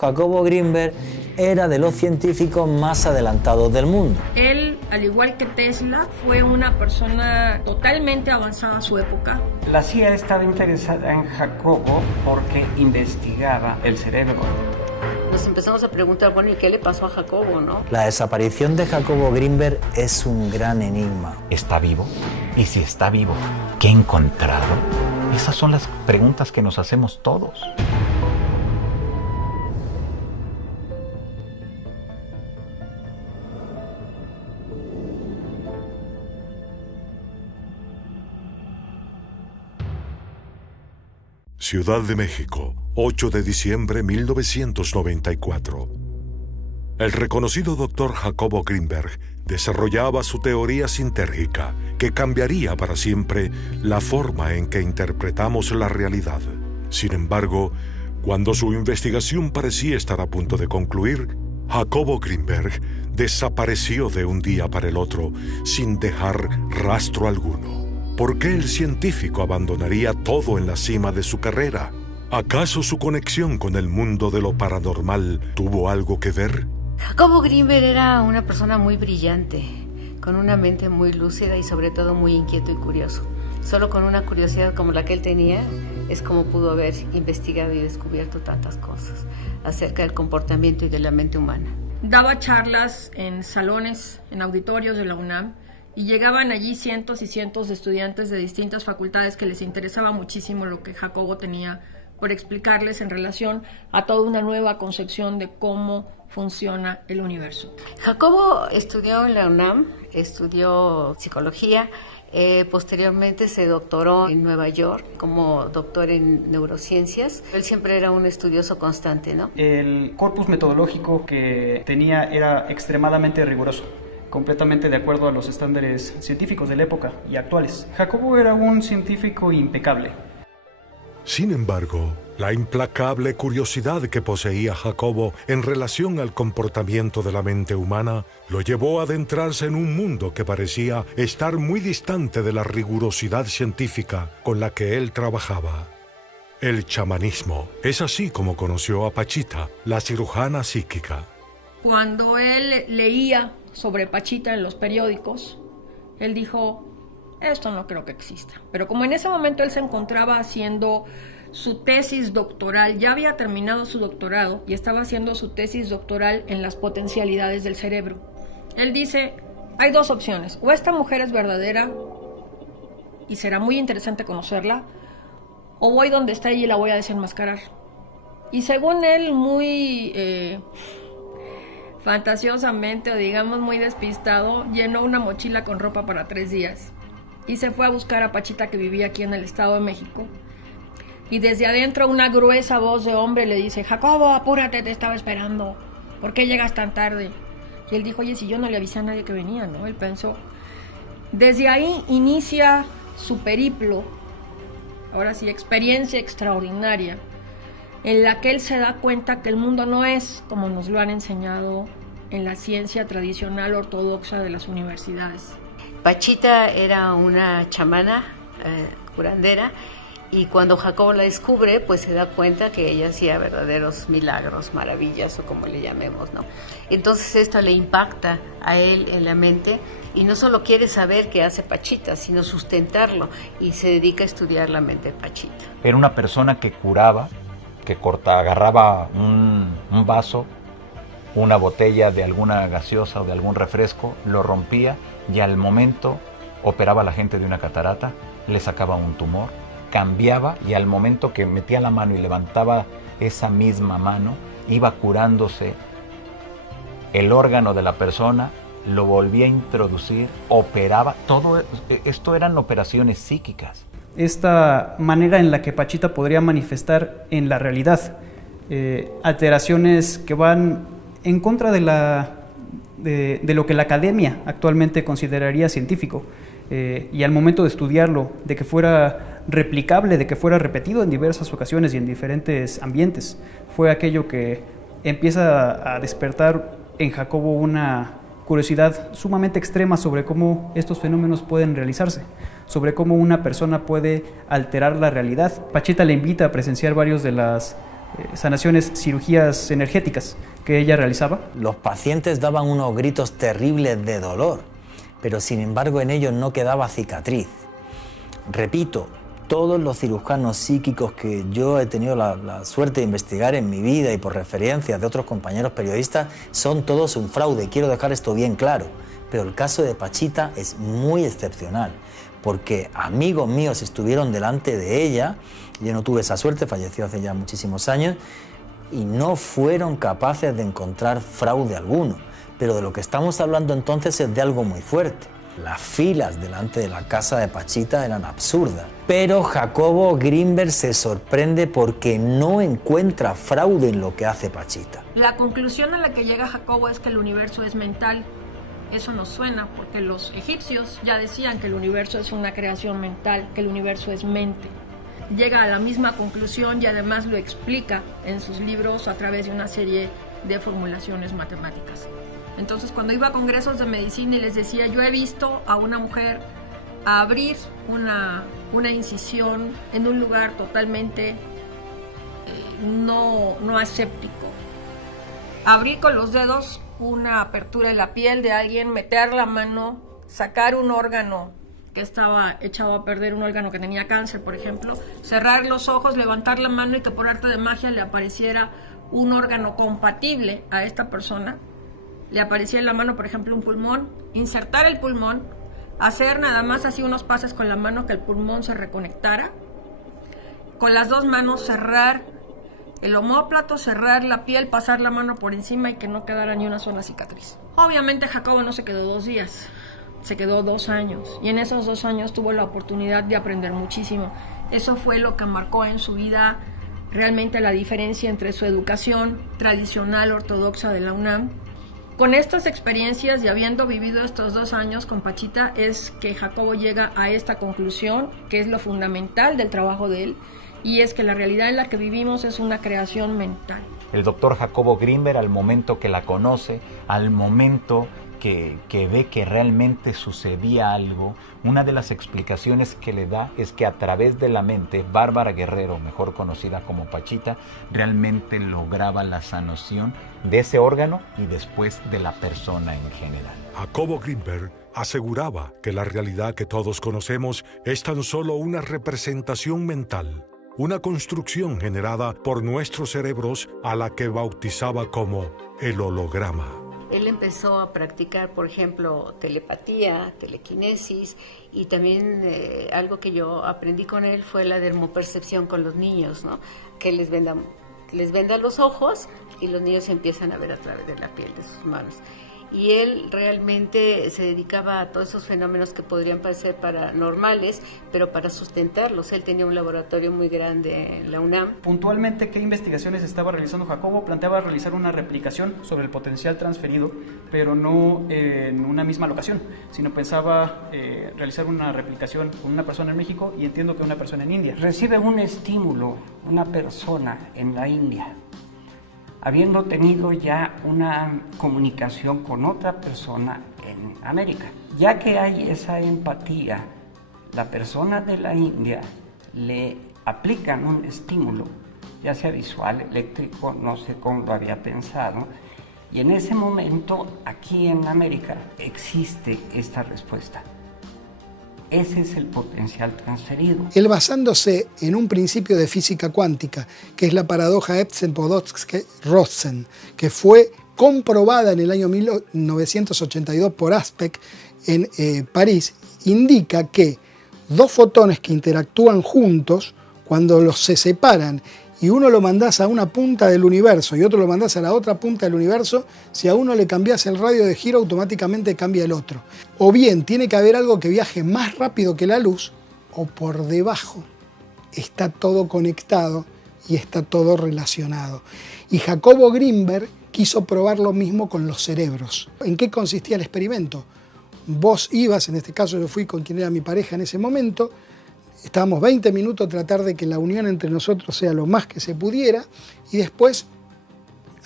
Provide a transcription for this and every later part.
Jacobo Grinberg era de los científicos más adelantados del mundo. Él, al igual que Tesla, fue una persona totalmente avanzada a su época. La CIA estaba interesada en Jacobo porque investigaba el cerebro. Nos empezamos a preguntar, bueno, ¿y qué le pasó a Jacobo, no? La desaparición de Jacobo Grinberg es un gran enigma. ¿Está vivo? Y si está vivo, ¿qué ha encontrado? Esas son las preguntas que nos hacemos todos. Ciudad de México, 8 de diciembre de 1994. El reconocido doctor Jacobo Grinberg desarrollaba su teoría sintérgica que cambiaría para siempre la forma en que interpretamos la realidad. Sin embargo, cuando su investigación parecía estar a punto de concluir, Jacobo Grinberg desapareció de un día para el otro sin dejar rastro alguno. ¿Por qué el científico abandonaría todo en la cima de su carrera? ¿Acaso su conexión con el mundo de lo paranormal tuvo algo que ver? Jacobo Grinberg era una persona muy brillante, con una mente muy lúcida y sobre todo muy inquieto y curioso. Solo con una curiosidad como la que él tenía es como pudo haber investigado y descubierto tantas cosas acerca del comportamiento y de la mente humana. Daba charlas en salones, en auditorios de la UNAM, y llegaban allí cientos y cientos de estudiantes de distintas facultades que les interesaba muchísimo lo que Jacobo tenía por explicarles en relación a toda una nueva concepción de cómo funciona el universo. Jacobo estudió en la UNAM, estudió psicología, posteriormente se doctoró en Nueva York como doctor en neurociencias. Él siempre era un estudioso constante, ¿no? El corpus metodológico que tenía era extremadamente riguroso, completamente de acuerdo a los estándares científicos de la época y actuales. Jacobo era un científico impecable. Sin embargo, la implacable curiosidad que poseía Jacobo en relación al comportamiento de la mente humana lo llevó a adentrarse en un mundo que parecía estar muy distante de la rigurosidad científica con la que él trabajaba. El chamanismo. Es así como conoció a Pachita, la cirujana psíquica. Cuando él leía sobre Pachita en los periódicos, él dijo, esto no creo que exista. Pero como en ese momento él se encontraba haciendo su tesis doctoral, ya había terminado su doctorado y estaba haciendo su tesis doctoral en las potencialidades del cerebro. Él dice, hay dos opciones, o esta mujer es verdadera y será muy interesante conocerla, o voy donde está ella y la voy a desenmascarar. Y según él, muy fantasiosamente, o digamos muy despistado, llenó una mochila con ropa para 3 días y se fue a buscar a Pachita, que vivía aquí en el Estado de México, y desde adentro una gruesa voz de hombre le dice, Jacobo, apúrate, te estaba esperando, ¿por qué llegas tan tarde? Y él dijo, oye, si yo no le avisé a nadie que venía, ¿no? Él pensó. Desde ahí inicia su periplo, ahora sí, experiencia extraordinaria, en la que él se da cuenta que el mundo no es como nos lo han enseñado en la ciencia tradicional ortodoxa de las universidades. Pachita era una chamana, curandera, y cuando Jacobo la descubre, pues se da cuenta que ella hacía verdaderos milagros, maravillas, o como le llamemos, ¿no? Entonces esto le impacta a él en la mente, y no solo quiere saber qué hace Pachita, sino sustentarlo, y se dedica a estudiar la mente de Pachita. Era una persona que curaba, que agarraba un vaso, una botella de alguna gaseosa o de algún refresco, lo rompía y al momento operaba a la gente de una catarata, le sacaba un tumor, cambiaba y al momento que metía la mano y levantaba esa misma mano, iba curándose el órgano de la persona, lo volvía a introducir, operaba, todo esto eran operaciones psíquicas. Esta manera en la que Pachita podría manifestar en la realidad alteraciones que van en contra de lo que la academia actualmente consideraría científico, y al momento de estudiarlo, de que fuera replicable, de que fuera repetido en diversas ocasiones y en diferentes ambientes, fue aquello que empieza a despertar en Jacobo una curiosidad sumamente extrema sobre cómo estos fenómenos pueden realizarse, sobre cómo una persona puede alterar la realidad. Pachita le invita a presenciar varios de sanaciones, cirugías energéticas que ella realizaba. Los pacientes daban unos gritos terribles de dolor, pero sin embargo en ellos no quedaba cicatriz. Repito, todos los cirujanos psíquicos que yo he tenido la suerte de investigar en mi vida y por referencias de otros compañeros periodistas son todos un fraude. Quiero dejar esto bien claro, pero el caso de Pachita es muy excepcional, porque amigos míos estuvieron delante de ella, yo no tuve esa suerte, falleció hace ya muchísimos años, y no fueron capaces de encontrar fraude alguno. Pero de lo que estamos hablando entonces es de algo muy fuerte. Las filas delante de la casa de Pachita eran absurdas. Pero Jacobo Greenberg se sorprende porque no encuentra fraude en lo que hace Pachita. La conclusión a la que llega Jacobo es que el universo es mental. Eso nos suena porque los egipcios ya decían que el universo es una creación mental, que el universo es mente. Llega a la misma conclusión y además lo explica en sus libros a través de una serie de formulaciones matemáticas. Entonces, cuando iba a congresos de medicina y les decía, yo he visto a una mujer abrir una incisión en un lugar totalmente no aséptico. Abrir con los dedos una apertura en la piel de alguien, meter la mano, sacar un órgano que estaba echado a perder, un órgano que tenía cáncer, por ejemplo, cerrar los ojos, levantar la mano y que por arte de magia le apareciera un órgano compatible a esta persona. Le aparecía en la mano, por ejemplo, un pulmón, insertar el pulmón, hacer nada más así unos pases con la mano que el pulmón se reconectara, con las dos manos cerrar el omóplato, cerrar la piel, pasar la mano por encima y que no quedara ni una sola cicatriz. Obviamente Jacobo no se quedó 2 días, se quedó 2 años y en esos 2 años tuvo la oportunidad de aprender muchísimo. Eso fue lo que marcó en su vida realmente la diferencia entre su educación tradicional ortodoxa de la UNAM. Con estas experiencias y habiendo vivido estos 2 años con Pachita es que Jacobo llega a esta conclusión, que es lo fundamental del trabajo de él, y es que la realidad en la que vivimos es una creación mental. El doctor Jacobo Greenberg, al momento que la conoce, al momento que ve que realmente sucedía algo, una de las explicaciones que le da es que a través de la mente, Bárbara Guerrero, mejor conocida como Pachita, realmente lograba la sanación de ese órgano y después de la persona en general. Jacobo Greenberg aseguraba que la realidad que todos conocemos es tan solo una representación mental, una construcción generada por nuestros cerebros a la que bautizaba como el holograma. Él empezó a practicar, por ejemplo, telepatía, telequinesis y también algo que yo aprendí con él fue la dermopercepción con los niños, ¿no? Que les venda los ojos y los niños empiezan a ver a través de la piel de sus manos. Y él realmente se dedicaba a todos esos fenómenos que podrían parecer paranormales, pero para sustentarlos. Él tenía un laboratorio muy grande en la UNAM. Puntualmente, ¿qué investigaciones estaba realizando Jacobo? Planteaba realizar una replicación sobre el potencial transferido, pero no en una misma locación, sino pensaba realizar una replicación con una persona en México y entiendo que una persona en India. Recibe un estímulo una persona en la India, habiendo tenido ya una comunicación con otra persona en América. Ya que hay esa empatía, la persona de la India le aplican un estímulo, ya sea visual, eléctrico, no sé cómo lo había pensado, y en ese momento aquí en América existe esta respuesta. Ese es el potencial transferido. Él, basándose en un principio de física cuántica, que es la paradoja Epstein-Podolsky-Rosen, que fue comprobada en el año 1982 por Aspect en París, indica que 2 fotones que interactúan juntos, cuando los se separan y uno lo mandás a una punta del universo y otro lo mandás a la otra punta del universo, si a uno le cambias el radio de giro, automáticamente cambia el otro. O bien tiene que haber algo que viaje más rápido que la luz, o por debajo. Está todo conectado y está todo relacionado. Y Jacobo Greenberg quiso probar lo mismo con los cerebros. ¿En qué consistía el experimento? Vos ibas, en este caso yo fui con quien era mi pareja en ese momento, estábamos 20 minutos a tratar de que la unión entre nosotros sea lo más que se pudiera y después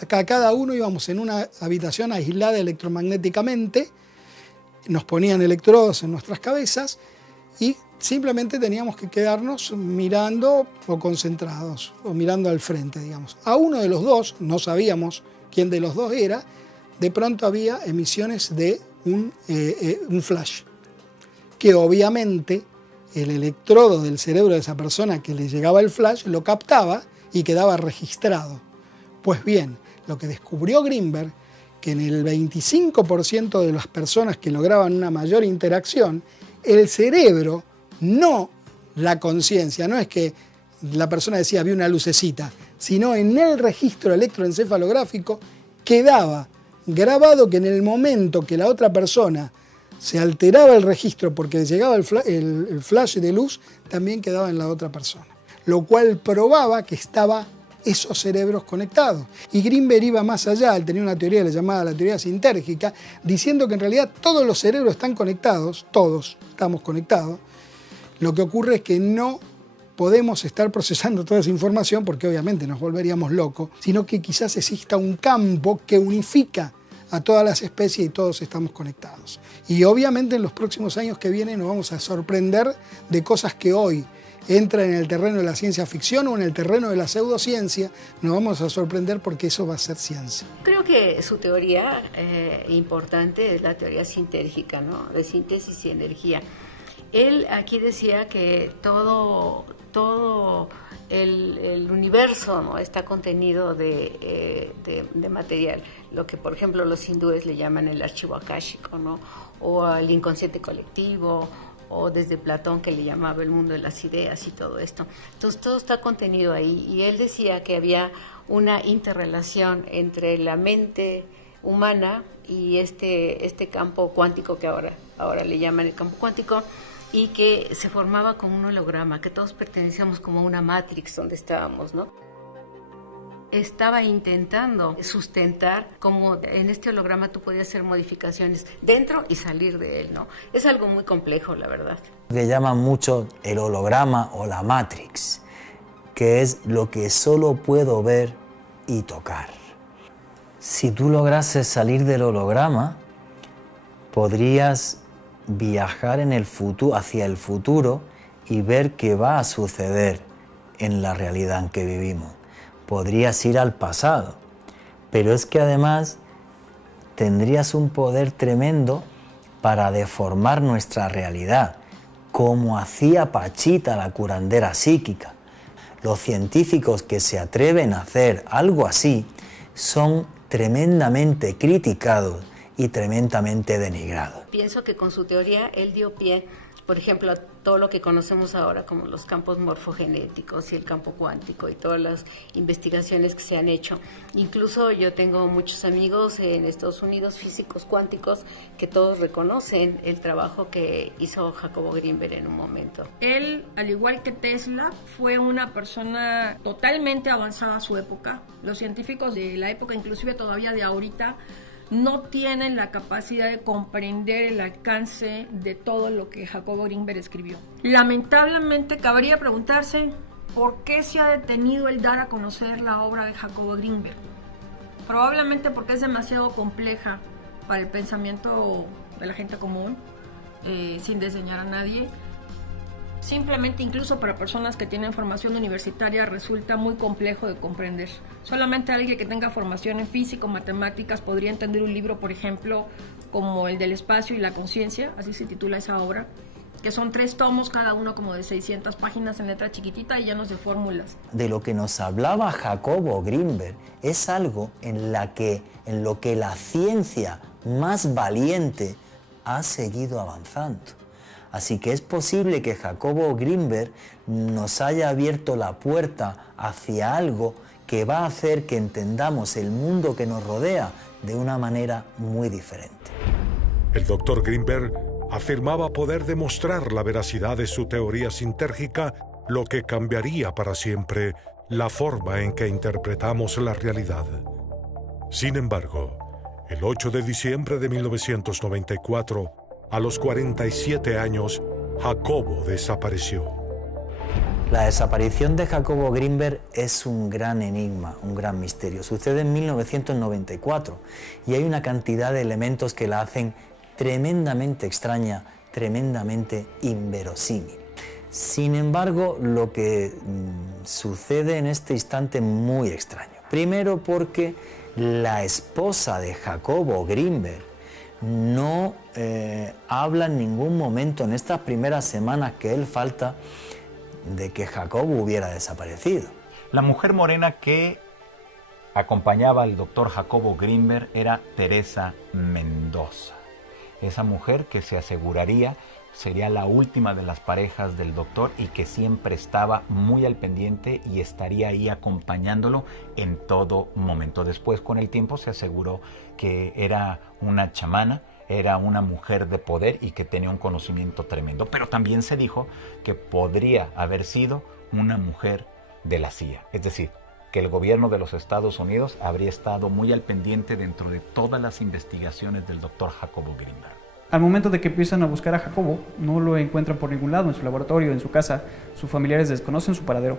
cada uno íbamos en una habitación aislada electromagnéticamente, nos ponían electrodos en nuestras cabezas y simplemente teníamos que quedarnos mirando o concentrados, o mirando al frente, digamos. A uno de los dos, no sabíamos quién de los dos era, de pronto había emisiones de un flash, que obviamente el electrodo del cerebro de esa persona que le llegaba el flash lo captaba y quedaba registrado. Pues bien, lo que descubrió Greenberg, que en el 25% de las personas que lograban una mayor interacción, el cerebro, no la conciencia, no es que la persona decía había una lucecita, sino en el registro electroencefalográfico quedaba grabado que en el momento que la otra persona se alteraba el registro porque llegaba el flash de luz, también quedaba en la otra persona. Lo cual probaba que estaban esos cerebros conectados. Y Greenberg iba más allá, él tenía una teoría llamada la teoría sintérgica, diciendo que en realidad todos los cerebros están conectados, todos estamos conectados. Lo que ocurre es que no podemos estar procesando toda esa información porque obviamente nos volveríamos locos, sino que quizás exista un campo que unifica a todas las especies y todos estamos conectados. Y obviamente en los próximos años que vienen nos vamos a sorprender de cosas que hoy entran en el terreno de la ciencia ficción o en el terreno de la pseudociencia, nos vamos a sorprender porque eso va a ser ciencia. Creo que su teoría importante es la teoría sintérgica, ¿no? De síntesis y energía. Él aquí decía que todo el universo, ¿no?, está contenido de material, lo que por ejemplo los hindúes le llaman el archivo akáshico, ¿no?, o el inconsciente colectivo, o desde Platón que le llamaba el mundo de las ideas y todo esto. Entonces todo está contenido ahí, y él decía que había una interrelación entre la mente humana y este campo cuántico que ahora le llaman el campo cuántico, y que se formaba como un holograma, que todos pertenecíamos como a una matrix donde estábamos, ¿no? Estaba intentando sustentar cómo en este holograma tú podías hacer modificaciones dentro y salir de él, ¿no? Es algo muy complejo, la verdad. Le llaman mucho el holograma o la matrix, que es lo que solo puedo ver y tocar. Si tú lograses salir del holograma, podrías viajar en el futuro, hacia el futuro y ver qué va a suceder en la realidad en que vivimos. Podrías ir al pasado, pero es que además tendrías un poder tremendo para deformar nuestra realidad, como hacía Pachita, la curandera psíquica. Los científicos que se atreven a hacer algo así son tremendamente criticados y tremendamente denigrado. Pienso que con su teoría él dio pie, por ejemplo, a todo lo que conocemos ahora como los campos morfogenéticos y el campo cuántico y todas las investigaciones que se han hecho. Incluso yo tengo muchos amigos en Estados Unidos, físicos cuánticos, que todos reconocen el trabajo que hizo Jacobo Greenberg en un momento. Él, al igual que Tesla, fue una persona totalmente avanzada a su época. Los científicos de la época, inclusive todavía de ahorita, no tienen la capacidad de comprender el alcance de todo lo que Jacobo Greenberg escribió. Lamentablemente, cabría preguntarse por qué se ha detenido el dar a conocer la obra de Jacobo Greenberg. Probablemente porque es demasiado compleja para el pensamiento de la gente común, sin diseñar a nadie. Simplemente, incluso para personas que tienen formación universitaria, resulta muy complejo de comprender. Solamente alguien que tenga formación en física o matemáticas podría entender un libro, por ejemplo, como el del espacio y la conciencia, así se titula esa obra, que son 3 tomos, cada uno como de 600 páginas en letra chiquitita y llenos de fórmulas. De lo que nos hablaba Jacobo Greenberg es algo en lo que la ciencia más valiente ha seguido avanzando. Así que es posible que Jacobo Greenberg nos haya abierto la puerta hacia algo que va a hacer que entendamos el mundo que nos rodea de una manera muy diferente. El doctor Greenberg afirmaba poder demostrar la veracidad de su teoría sintérgica, lo que cambiaría para siempre la forma en que interpretamos la realidad. Sin embargo, el 8 de diciembre de 1994, a los 47 años, Jacobo desapareció. La desaparición de Jacobo Greenberg es un gran enigma, un gran misterio. Sucede en 1994 y hay una cantidad de elementos que la hacen tremendamente extraña tremendamente inverosímil. Sin embargo, lo que sucede en este instante es muy extraño. Primero porque la esposa de Jacobo Grinberg no habla en ningún momento en estas primeras semanas que él falta de que Jacobo hubiera desaparecido. La mujer morena que acompañaba al doctor Jacobo Grinberg era Teresa Mendoza. Esa mujer que se aseguraría sería la última de las parejas del doctor y que siempre estaba muy al pendiente y estaría ahí acompañándolo en todo momento. Después, con el tiempo, se aseguró que era una chamana, era una mujer de poder y que tenía un conocimiento tremendo. Pero también se dijo que podría haber sido una mujer de la CIA. Es decir, que el gobierno de los Estados Unidos habría estado muy al pendiente dentro de todas las investigaciones del doctor Jacobo Grinberg. Al momento de que empiezan a buscar a Jacobo, no lo encuentran por ningún lado, en su laboratorio, en su casa. Sus familiares desconocen su paradero.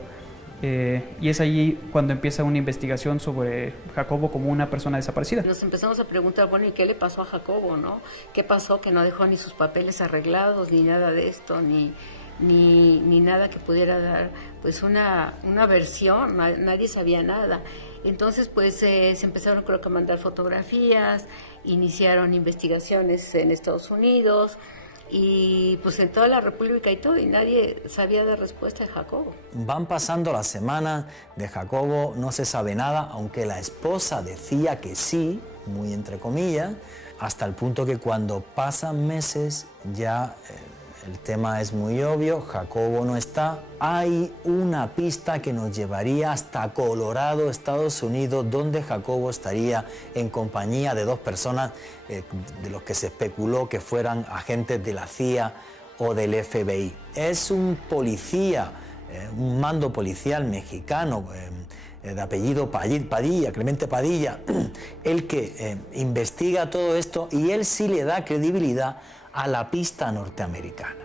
Y es allí cuando empieza una investigación sobre Jacobo como una persona desaparecida. Nos empezamos a preguntar, bueno, ¿y qué le pasó a Jacobo, no? ¿Qué pasó? Que no dejó ni sus papeles arreglados, ni nada de esto, ni nada que pudiera dar pues una versión, nadie sabía nada. Entonces pues se empezaron, creo que, a mandar fotografías, iniciaron investigaciones en Estados Unidos y pues en toda la República y todo, y nadie sabía dar respuesta a Jacobo. Van pasando las semanas, de Jacobo no se sabe nada, aunque la esposa decía que sí, muy entre comillas, hasta el punto que cuando pasan meses ya el tema es muy obvio, Jacobo no está. Hay una pista que nos llevaría hasta Colorado, Estados Unidos, donde Jacobo estaría en compañía de dos personas de los que se especuló que fueran agentes de la CIA o del FBI. Es un policía, un mando policial mexicano de apellido Padilla, Clemente Padilla, el que investiga todo esto, y él sí le da credibilidad a la pista norteamericana.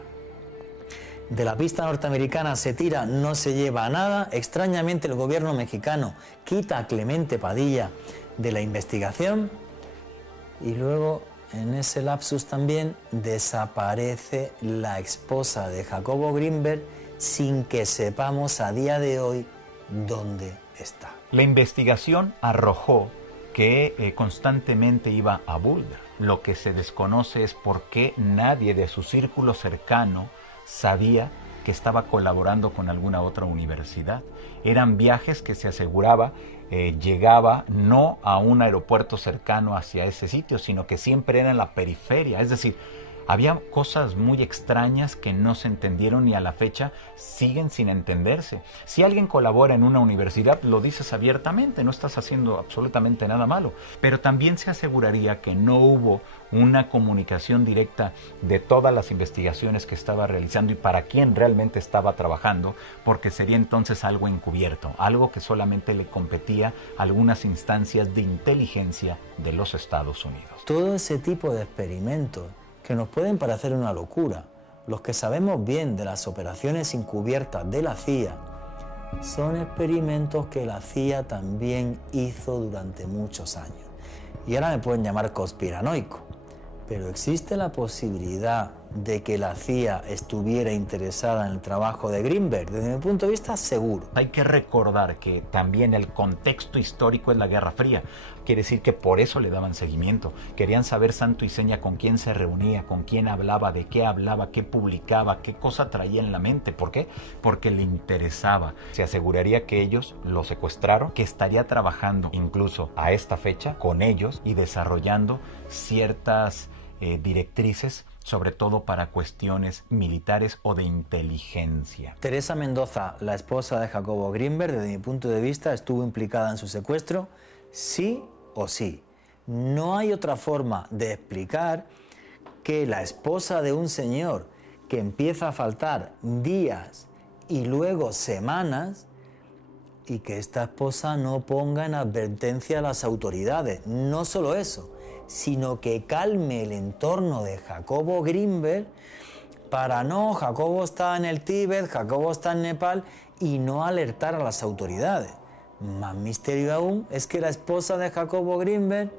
De la pista norteamericana se tira, no se lleva a nada. Extrañamente el gobierno mexicano quita a Clemente Padilla de la investigación y luego en ese lapsus también desaparece la esposa de Jacobo Grinberg sin que sepamos a día de hoy dónde está. La investigación arrojó que constantemente iba a Boulder. Lo que se desconoce es por qué nadie de su círculo cercano sabía que estaba colaborando con alguna otra universidad. Eran viajes que se aseguraba llegaba no a un aeropuerto cercano hacia ese sitio, sino que siempre era en la periferia. Es decir, había cosas muy extrañas que no se entendieron y a la fecha siguen sin entenderse. Si alguien colabora en una universidad, lo dices abiertamente, no estás haciendo absolutamente nada malo. Pero también se aseguraría que no hubo una comunicación directa de todas las investigaciones que estaba realizando y para quién realmente estaba trabajando, porque sería entonces algo encubierto, algo que solamente le competía a algunas instancias de inteligencia de los Estados Unidos. Todo ese tipo de experimentos que nos pueden parecer una locura, los que sabemos bien de las operaciones encubiertas de la CIA, son experimentos que la CIA también hizo durante muchos años. Y ahora me pueden llamar conspiranoico, pero existe la posibilidad de que la CIA estuviera interesada en el trabajo de Grinberg. Desde mi punto de vista, seguro. Hay que recordar que también el contexto histórico es la Guerra Fría. Quiere decir que por eso le daban seguimiento. Querían saber santo y seña con quién se reunía, con quién hablaba, de qué hablaba, qué publicaba, qué cosa traía en la mente. ¿Por qué? Porque le interesaba. Se aseguraría que ellos lo secuestraron, que estaría trabajando incluso a esta fecha con ellos y desarrollando ciertas directrices, sobre todo para cuestiones militares o de inteligencia. Teresa Mendoza, la esposa de Jacobo Grinberg, desde mi punto de vista, estuvo implicada en su secuestro, sí o sí. No hay otra forma de explicar que la esposa de un señor que empieza a faltar días y luego semanas, y que esta esposa no ponga en advertencia a las autoridades. No solo eso, sino que calme el entorno de Jacobo Grinberg para no, Jacobo está en el Tíbet, Jacobo está en Nepal, y no alertar a las autoridades. Más misterio aún es que la esposa de Jacobo Grinberg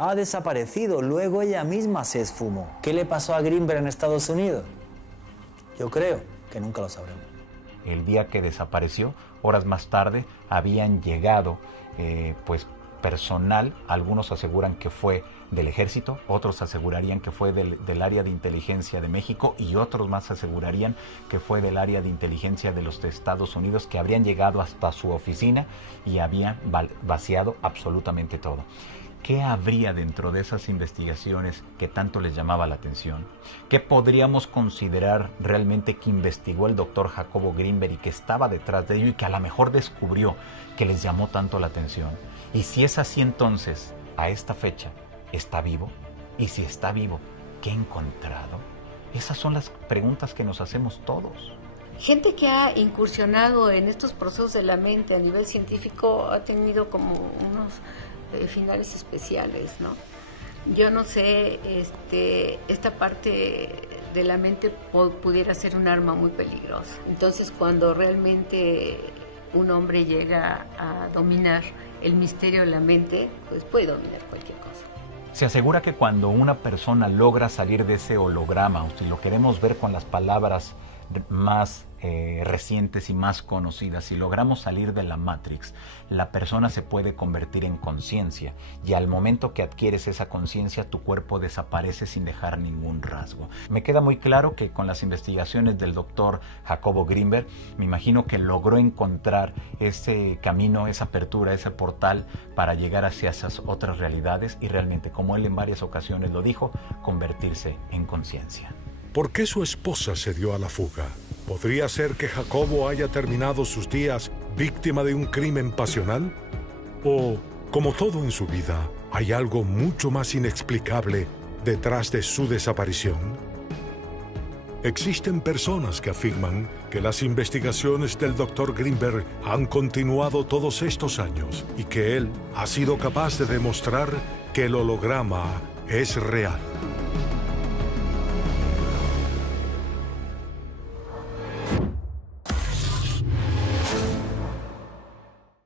Ha desaparecido, luego ella misma se esfumó. ¿Qué le pasó a Greenberg en Estados Unidos? Yo creo que nunca lo sabremos. El día que desapareció, horas más tarde, habían llegado personal. Algunos aseguran que fue del ejército, otros asegurarían que fue del área de inteligencia de México y otros más asegurarían que fue del área de inteligencia de los Estados Unidos, que habrían llegado hasta su oficina y habían vaciado absolutamente todo. ¿Qué habría dentro de esas investigaciones que tanto les llamaba la atención? ¿Qué podríamos considerar realmente que investigó el doctor Jacobo Greenberg y que estaba detrás de ello y que a lo mejor descubrió que les llamó tanto la atención? Y si es así, entonces, a esta fecha, ¿está vivo? Y si está vivo, ¿qué ha encontrado? Esas son las preguntas que nos hacemos todos. Gente que ha incursionado en estos procesos de la mente a nivel científico ha tenido como unos finales especiales, ¿no? Yo no sé, esta parte de la mente pudiera ser un arma muy peligrosa. Entonces, cuando realmente un hombre llega a dominar el misterio de la mente, pues puede dominar cualquier cosa. Se asegura que cuando una persona logra salir de ese holograma, o si lo queremos ver con las palabras más recientes y más conocidas, si logramos salir de la Matrix, la persona se puede convertir en conciencia, y al momento que adquieres esa conciencia, tu cuerpo desaparece sin dejar ningún rasgo. Me queda muy claro que con las investigaciones del doctor Jacobo Greenberg, me imagino que logró encontrar ese camino, esa apertura, ese portal para llegar hacia esas otras realidades y realmente, como él en varias ocasiones lo dijo, convertirse en conciencia. ¿Por qué su esposa se dio a la fuga? ¿Podría ser que Jacobo haya terminado sus días víctima de un crimen pasional? ¿O, como todo en su vida, hay algo mucho más inexplicable detrás de su desaparición? Existen personas que afirman que las investigaciones del Dr. Greenberg han continuado todos estos años y que él ha sido capaz de demostrar que el holograma es real.